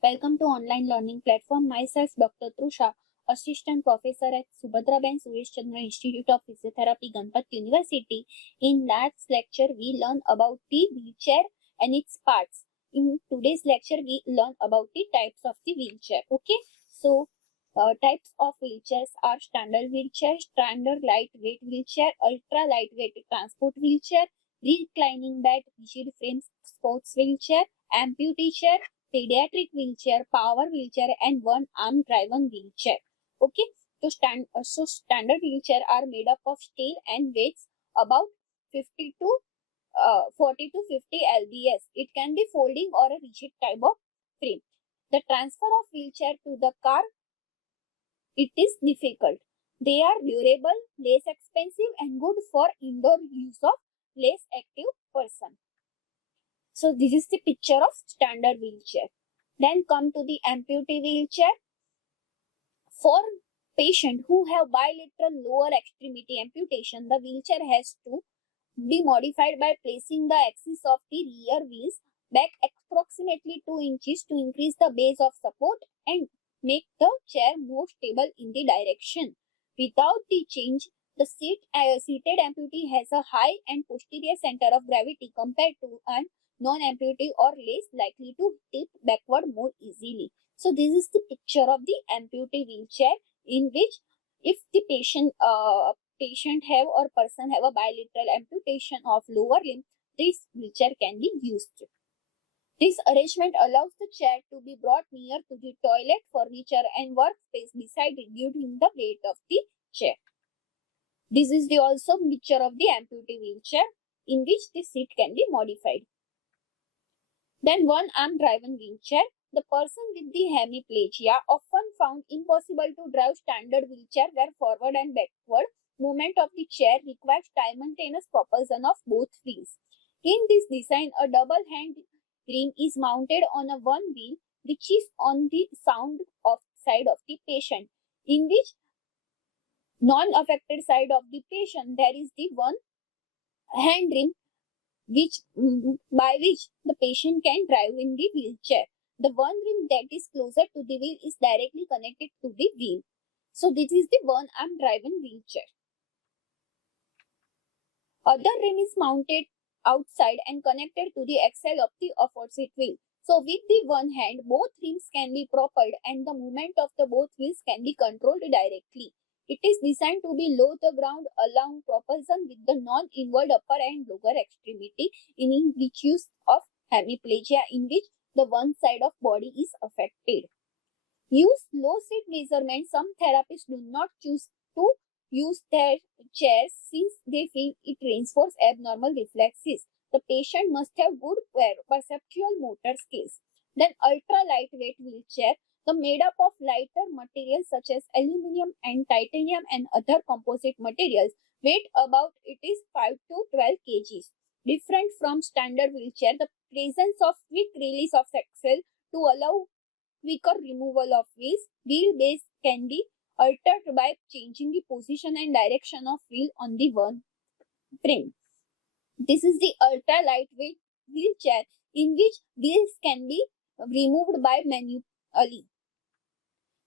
Welcome to online learning platform. Myself, Dr. Trusha, Assistant Professor at Subhadraben Suresh Chandra Institute of Physiotherapy, Ganpat University. In last lecture, we learned about the wheelchair and its parts. In today's lecture, we learn about the types of the wheelchair. Okay, so types of wheelchairs are standard wheelchair, standard lightweight wheelchair, ultra lightweight transport wheelchair, reclining bed, rigid frame sports wheelchair, amputee chair, pediatric wheelchair, power wheelchair, and one-arm driven wheelchair. Okay, so standard wheelchair are made up of steel and weighs about 40 to 50 lbs. It can be folding or a rigid type of frame. The transfer of wheelchair to the car, it is difficult. They are durable, less expensive, and good for indoor use of less active person. So this is the picture of standard wheelchair. Then come to the amputee wheelchair. For patients who have bilateral lower extremity amputation, the wheelchair has to be modified by placing the axis of the rear wheels back approximately 2 inches to increase the base of support and make the chair more stable in the direction. Without the change, the seated amputee has a high and posterior center of gravity compared to an non-amputee or less likely to tip backward more easily. So this is the picture of the amputee wheelchair, in which if the patient have or person have a bilateral amputation of lower limb, this wheelchair can be used. This arrangement allows the chair to be brought near to the toilet, furniture and workspace beside reducing the weight of the chair. This is the also picture of the amputee wheelchair, in which the seat can be modified. Then one-arm driven wheelchair. The person with the hemiplegia often found impossible to drive standard wheelchair where forward and backward movement of the chair requires simultaneous propulsion of both wheels. In this design, a double hand rim is mounted on a one wheel which is on the sound of side of the patient. In which non-affected side of the patient, there is the one hand rim by which the patient can drive in the wheelchair. The one rim that is closer to the wheel is directly connected to the wheel. So this is the one-arm driven wheelchair. Other rim is mounted outside and connected to the axle of the opposite wheel. So with the one hand, both rims can be propelled and the movement of the both wheels can be controlled directly. It is designed to be low to ground, allowing propulsion with the non-involved upper and lower extremity in which use of hemiplegia, in which the one side of body is affected. Use low seat measurement. Some therapists do not choose to use their chairs since they feel it reinforces abnormal reflexes. The patient must have good perceptual motor skills. Then ultra lightweight wheelchair. The made up of lighter materials such as aluminum and titanium and other composite materials. Weight about it is 5 to 12 kgs. Different from standard wheelchair, the presence of quick release of axle to allow quicker removal of wheels. Wheelbase can be altered by changing the position and direction of wheel on the one frame. This is the ultra lightweight wheelchair, in which wheels can be removed by manually.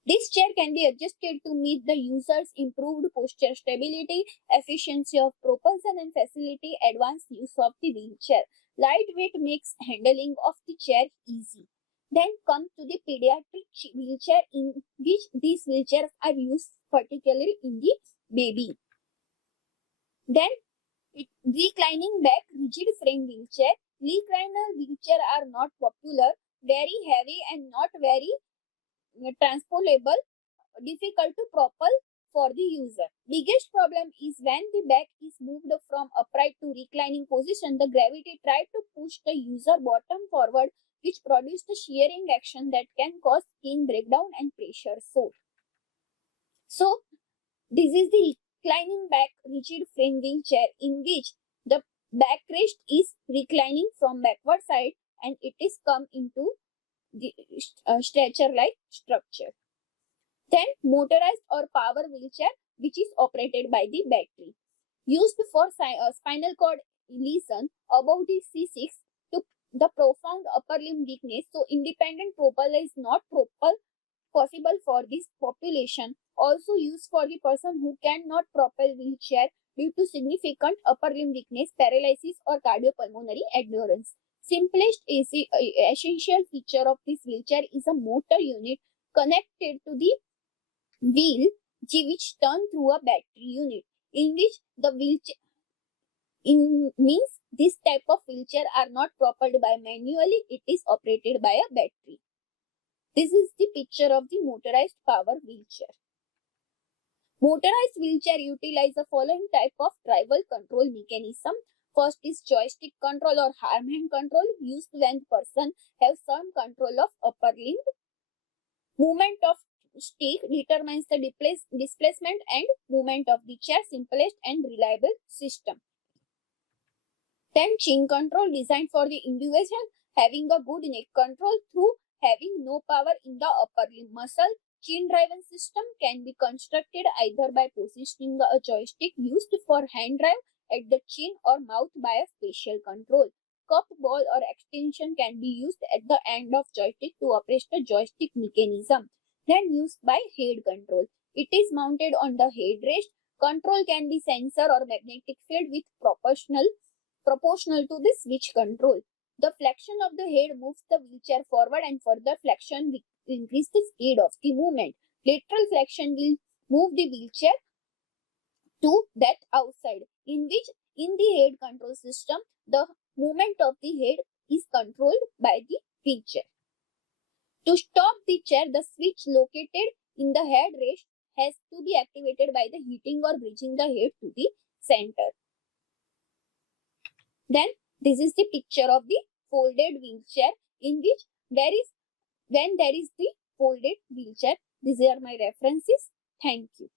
This chair can be adjusted to meet the user's improved posture stability, efficiency of propulsion and facilitate advanced use of the wheelchair. Lightweight makes handling of the chair easy. Then come to the pediatric wheelchair, in which these wheelchairs are used particularly in the baby. Then reclining back rigid frame wheelchair. Recliner wheelchair are not popular, very heavy and not very transportable, difficult to propel for the user. Biggest problem is when the back is moved from upright to reclining position, the gravity tries to push the user bottom forward, which produces the shearing action that can cause skin breakdown and pressure sore. So this is the reclining back rigid frame wheelchair, in which the backrest is reclining from backward side and it is come into the stretcher-like structure. Then motorized or power wheelchair, which is operated by the battery. Used for spinal cord lesion above the C6 to the profound upper limb weakness, so independent propel is not possible for this population. Also used for the person who cannot propel wheelchair due to significant upper limb weakness, paralysis, or cardiopulmonary endurance. Simplest essential feature of this wheelchair is a motor unit connected to the wheel, which turn through a battery unit, in which the wheelchair means this type of wheelchair are not propelled by manually, it is operated by a battery. This is the picture of the motorized power wheelchair. Motorized wheelchair utilize the following type of tribal control mechanism. First is joystick control or arm hand control, used when person have some control of upper limb. Movement of stick determines the displacement and movement of the chair, simplest and reliable system. Then chin control, designed for the individual having a good neck control through having no power in the upper limb muscle. Chin driven system can be constructed either by positioning a joystick used for hand drive at the chin or mouth by a spatial control. Cup, ball or extension can be used at the end of joystick to operate the joystick mechanism. Then used by head control. It is mounted on the headrest. Control can be sensor or magnetic field with proportional to the switch control. The flexion of the head moves the wheelchair forward, and further flexion will increase the speed of the movement. Lateral flexion will move the wheelchair to that outside, in which in the head control system, the movement of the head is controlled by the wheelchair. To stop the chair, the switch located in the headrest has to be activated by the heating or bridging the head to the center. Then this is the picture of the folded wheelchair, in which when there is the folded wheelchair. These are my references. Thank you.